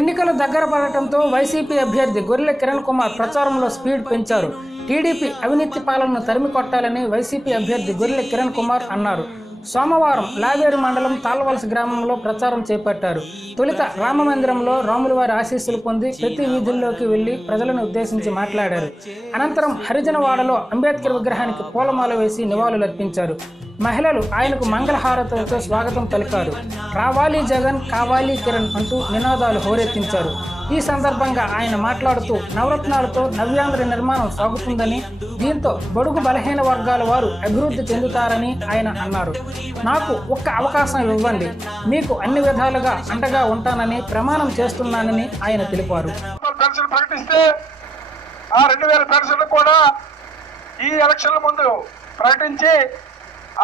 ఎన్నికలు దగ్గర పడటంతో వైసీపీ అభ్యర్థి గొర్రెల కిరణ్ కుమార్ ప్రచారంలో స్పీడ్ పెంచారు. టీడీపీ అవినీతి పాలనను తరిమి కొట్టాలని వైసీపీ అభ్యర్థి గొర్రెల కిరణ్ కుమార్ అన్నారు. సోమవారం లావేరు మండలం తాళ్లవలస గ్రామంలో ప్రచారం చేపట్టారు. తొలుత రామమందిరంలో రాములవారి ఆశీస్సులు పొంది ప్రతి వీధుల్లోకి వెళ్లి ప్రజలను ఉద్దేశించి మాట్లాడారు. అనంతరం హరిజనవాడలో అంబేద్కర్ విగ్రహానికి పూలమాల వేసి నివాళులర్పించారు. మహిళలు ఆయనకు మంగళహారతులతో స్వాగతం పలికారు. రావాలి జగన్, కావాలి కిరణ్ అంటూ నినాదాలు హోరెత్తించారు. ఈ సందర్భంగా ఆయన మాట్లాడుతూ నవరత్నాలతో నవ్యాంధ్ర నిర్మాణం సాగుతుందని, దీంతో బడుగు బలహీన వర్గాల వారు అభివృద్ధి చెందుతారని ఆయన అన్నారు. నాకు ఒక్క అవకాశం ఇవ్వండి, మీకు అన్ని విధాలుగా అండగా ఉంటానని ప్రమాణం చేస్తున్నానని ఆయన తెలిపారు. ఈ ఎలక్షన్ల ముందు ప్రకటించి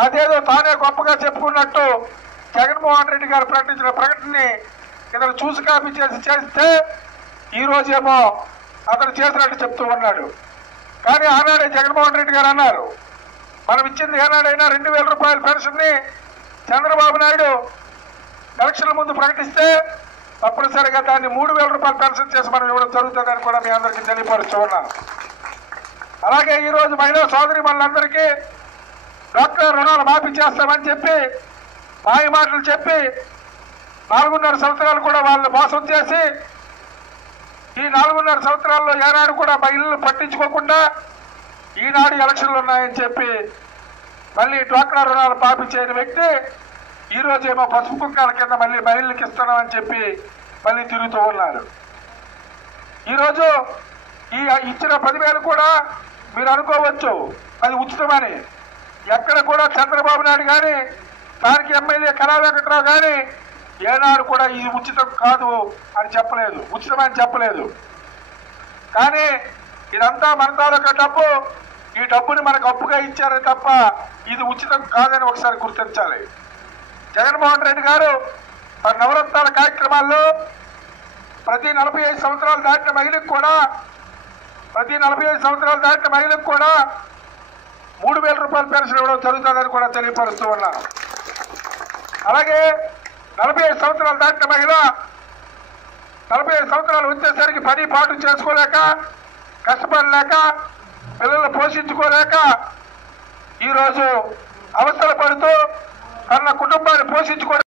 అదేదో తానే గొప్పగా చెప్పుకున్నట్టు జగన్మోహన్ రెడ్డి గారు ప్రకటించిన ప్రకటనని ఇతను చూసి కాపీ చేస్తే ఈ రోజేమో అతను చేసినట్టు చెప్తూ ఉన్నాడు. కానీ ఆనాడే జగన్మోహన్ రెడ్డి గారు అన్నారు, మనం ఇచ్చింది ఏనాడైనా 2000 రూపాయల పెన్షన్ని చంద్రబాబు నాయుడు ఎలక్షన్ల ముందు ప్రకటిస్తే తప్పనిసరిగా దాన్ని 3000 రూపాయల పెన్షన్ చేసి మనం ఇవ్వడం జరుగుతుందని కూడా మీ అందరికీ తెలియపరుస్తూ ఉన్నాను. అలాగే ఈరోజు మహిళా సోదరి మనందరికీ డాక్టర్ రుణాలు మాఫీ చేస్తామని చెప్పి మాయ మాటలు చెప్పి 4.5 సంవత్సరాలు కూడా వాళ్ళని మోసం చేసి ఈ 4.5 సంవత్సరాల్లో ఏనాడు కూడా మహిళలు పట్టించుకోకుండా ఈనాడు ఎలక్షన్లు ఉన్నాయని చెప్పి మళ్ళీ డాక్టర్ రుణాలు మాఫీ చేయని వ్యక్తి ఈరోజు ఏమో పసుపు కుంకాల కింద మళ్ళీ మహిళలకు ఇస్తున్నామని చెప్పి మళ్ళీ తిరుగుతూ ఉన్నారు. ఈరోజు ఈ ఇచ్చిన 10,000 కూడా మీరు అనుకోవచ్చు అది ఉచితమని. ఎక్కడ కూడా చంద్రబాబు నాయుడు కానీ స్థానిక ఎమ్మెల్యే కళా వెంకట్రావు కానీ ఏనాడు కూడా ఇది ఉచితం కాదు అని చెప్పలేదు, ఉచితమని చెప్పలేదు. కానీ ఇదంతా మన తాలూకా డబ్బు, ఈ డబ్బుని మనకు అప్పుగా ఇచ్చారే తప్ప ఇది ఉచితం కాదని ఒకసారి గుర్తించాలి. జగన్మోహన్ రెడ్డి గారు నవరత్నాల కార్యక్రమాల్లో ప్రతి 45 సంవత్సరాలు దాటిన మహిళకు కూడా 3000 రూపాయల పెన్షన్ ఇవ్వడం జరుగుతుందని కూడా తెలియపరుస్తూ ఉన్నాను. అలాగే 45 సంవత్సరాలు దాటిన మహిళ 45 సంవత్సరాలు వచ్చేసరికి పని పాటు చేసుకోలేక, కష్టపడలేక, పిల్లలు పోషించుకోలేక ఈరోజు అవసర పడుతూ తన కుటుంబాన్ని పోషించుకో